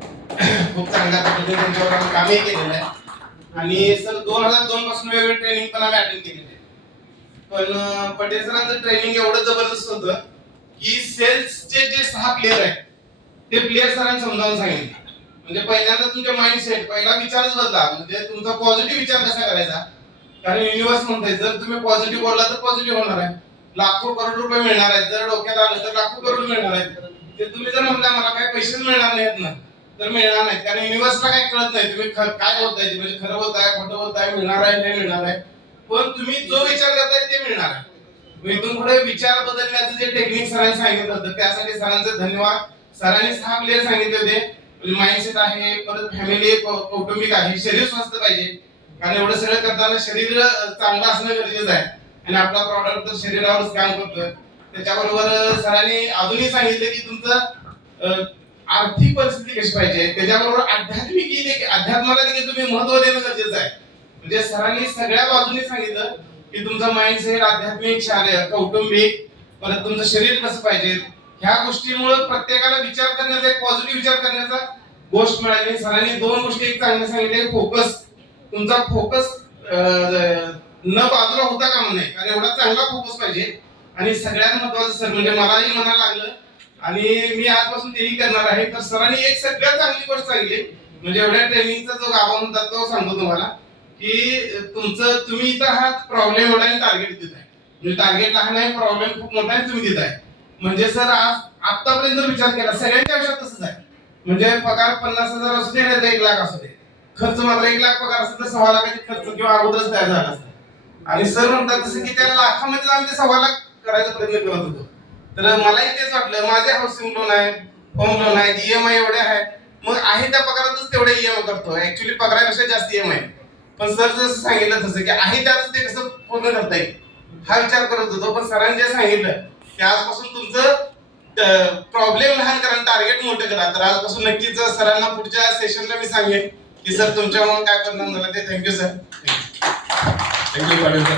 खूप चांगल्या पद्धतीने त्यांच्यावर आम्ही कामही केलेलं आहे. आणि सर 2002 पासून वेगवेगळे ट्रेनिंग पण आम्ही अटेंड केलेले आहे. पण पटेल सरांचं ट्रेनिंग एवढं जबरदस्त होतं की सेल्सचे जे 6 प्लेयर आहेत ते प्लेयर सरांनी समजावून सांगितले. म्हणजे पहिल्यांदा तुमचे माइंडसेट, पहिला विचारच बदला. म्हणजे तुमचा पॉझिटिव्ह विचार कसा करायचा. कारण युनिव्हर्स म्हणतोय जर तुम्ही पॉझिटिव्ह बोलला तर पॉझिटिव्ह होणार आहे. लाखो करोड रुपये मिळणार आहेत. जर डोक्यात आलं तर लाखो करोड मिळणार आहेत. ते तुम्ही जर म्हणता मला काय पैसे मिळणार नाहीत ना, तर मिळणार नाही. कारण युनिव्हर्सला काय कळत नाही तुम्ही काय बोलताय, म्हणजे खरं बोलताय खोटं बोलताय, मिळणार आहे नाही मिळणार आहे. पण तुम्ही जो विचार करताय ते मिळणार आहे. इथून पुढे विचार बदलण्याचं जे टेक्निक सरांनी सांगितलं होतं त्यासाठी सरांचे धन्यवाद. सरांनी 6 प्लेयर सांगितले होते. माइंडसेट आहे, परत फॅमिली, कौटुंबिक आहे, शरीर स्वस्थ पाहिजे. कारण एवढं सगळं करताना शरीर चांगलं असणं गरजेचं आहे. आणि आपला प्रॉडक्ट तर शरीरावरच काम करतोय. त्याच्याबरोबर सरांनी अजूनही सांगितले की तुमचं आर्थिक परिस्थिती कशी पाहिजे, त्याच्याबरोबर अध्यात्माला देखील तुम्ही महत्व देणं गरजेचं आहे. म्हणजे सरांनी सगळ्या बाजूनी सांगितलं की तुमचं माइंडसेट, आध्यात्मिक, शारीरिक, कौटुंबिक, परत तुमचं शरीर कसं पाहिजे. ह्या गोष्टीमुळे प्रत्येकाला विचार करण्याचा, एक पॉझिटिव्ह विचार करण्याचा गोष्ट मिळाली. सरांनी 2 गोष्टी एक चांगल्या सांगितल्या. फोकस, तुमचा फोकस न बाजूला होता कामा नये, कारण एवढा चांगला फोकस पाहिजे. आणि सगळ्यात महत्वाचं सर म्हणजे मलाही म्हणायला लागलं आणि मी आजपासून तेही करणार आहे. तर सरांनी एक सगळ्यात चांगली गोष्ट सांगितली, म्हणजे एवढ्या ट्रेनिंगचा जो गाभा म्हणतात तो सांगतो तुम्हाला की तुम्ही इथं हा प्रॉब्लेम एवढा आहे, टार्गेट देत आहे. म्हणजे टार्गेट लहान आहे, प्रॉब्लेम खूप मोठा आहे, तुम्ही देत आहे. म्हणजे सर आज आतापर्यंत विचार केला सगळ्यांच्या आयुष्यात तसंच आहे. म्हणजे पगार 50,000 असू दे नाही तर 1 लाख असू दे, खर्च मात्र 1 लाख पगार असेल तर 6 लाखाची खर्च किंवा अगोदरच तयार झाला असता. आणि सर म्हणतात तसं की त्या लाखामध्ये आम्ही ते 6 लाख करायचा प्रयत्न करत होतो. तर मलाही तेच वाटलं, माझे हाऊसिंग लोन आहे, होम लोन आहे, ईएमआय एवढे आहे, मग आहे त्या पगारातच तेवढे ईएमआय करतो. ऍक्च्युली पगारापेक्षा जास्त ईएमआय. पण सर जसं सांगितलं तसं की आहे त्याच ते कसं पूर्ण करता येईल हा विचार करत होतो. पण सरांनी जे सांगितलं की आजपासून तुमचं प्रॉब्लेम लहान करा, टार्गेट मोठं करा. तर आजपासून नक्कीच सरांना पुढच्या सेशनला मी सांगेन की सर तुमच्यामुळे काय करणार मला ते. Thank you sir. Thank you Patil sir.